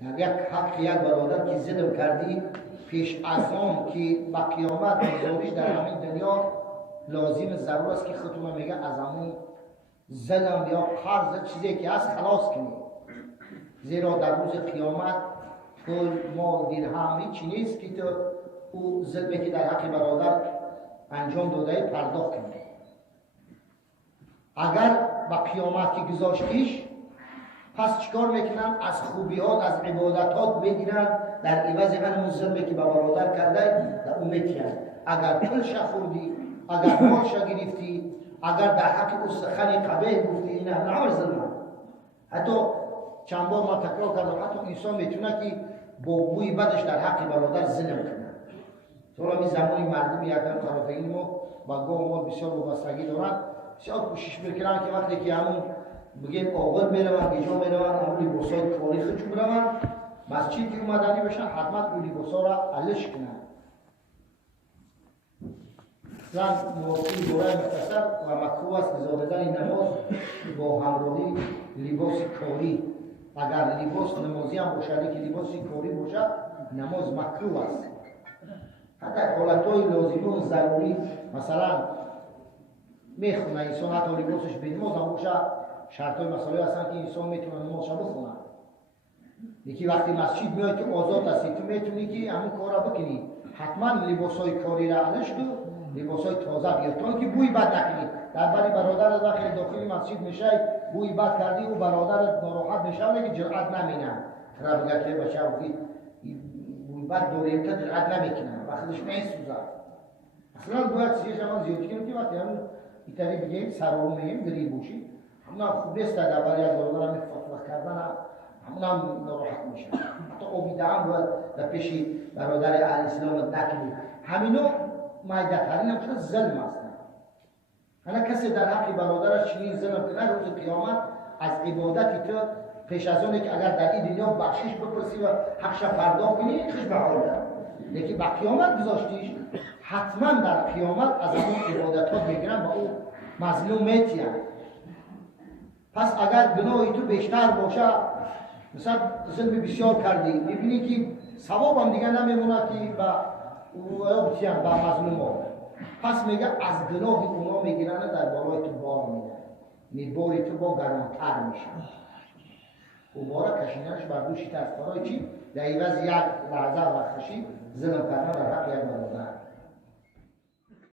در یک حق یک برادر که ظلم کردی پیش از آن که با قیامت بزاریش در همین دنیا لازم ضرور است که خودتون میگه از همون ظلم یا قرض چیزی که هست خلاص کنی، زیرا در روز قیامت پول مال درهم هیچی نیست که تو او ظلمی که در حق برادر انجام داده پرداخت کنی. اگر با قیامت که گذاشتیش پس چیکار میکنن؟ از خوبیات از عبادتات بگیرن در عوض همون ظلمی که با برادر کرده در اون میتین. اگر پولش خوردی، اگر مالش گرفتی، اگر در حق او سخن قبیح گفتی، این همه ظلم. حتی چند بار ما تکرار کردم حتی انسان میتونه که با بوی بدش در حق برادر ظلم کنه. تو همین زمانی مردم یکم طرفین ما با گاه مال بسیار وابستگی دارن، بسیار کوشش میکنن که وقتی که همون بگیم آغل میرون، بیجا میرون، همون لباسای کاری خودشون برون، مسجد که اومدنی بشن حتما اون لباسا را علش کنن. زن موقعی دوره مختصر و مکروه است گزاردن نماز با همراهی لباس کاری. اگر لباس نمازی هم باشد که لباس کاری باشد نماز مکروه است. حتی حالتهای لازمه و ضروری مثلا میخونه انسان حتی لباسش به نماز هم باشد، شرطهای مسائلی هستن که انسان میتونه نمازش بخونه. یکی وقتی مسجد میاد که آزاد هستی تو میتونی که همون کار را بکنی، حتما لباسهای کاری را علش کن، لباسهای تازه بیار تا که بوی بد نکنی. در بری برادر داخل مسجد میشه بوی بد کردی و برادر ناراحت میشه ولی جرأت نمینه را بگه که بچه وقتی بوی بد داریم که جرأت نمیکنه و خودش میسوزه. اصلا باید سیه جوان زیادی کنیم که وقتی همون ایتری بگیم سرارو میگیم گریب باشی همون هم خوب نیست در بری از برادر هم فتوه کردن همون هم ناراحت میشه. حتی آبیده هم باید در پیش برادر اهل اسلام نکنیم. همینو مایدترین هم کنه ظلم هستن. حالا کسی در حق برادرش چنین ظلم کنه روز قیامت از عبادتی تو پیش از اونه که اگر در این دنیا بخشش بپرسی و حقش پرداخت کنی خش به حال داره، لیکن با قیامت گذاشتیش حتما در قیامت از اون عبادتات میگیرن و او مظلوم میتین. پس اگر گناهی تو بیشتر باشه مثلا ظلم بسیار کردی میبینی که ثواب هم دیگه نمیمونه که با بتیم با مظلوم ها، پس میگه از گناه اونا میگیرن در بالای تو بار میده، میباری تو با گرانتر میشه و بارا کشیدنش بر دوشی تست برای چی؟ در عوض یک لحظه وقت خشی ظلم کردن در حق یک برادر.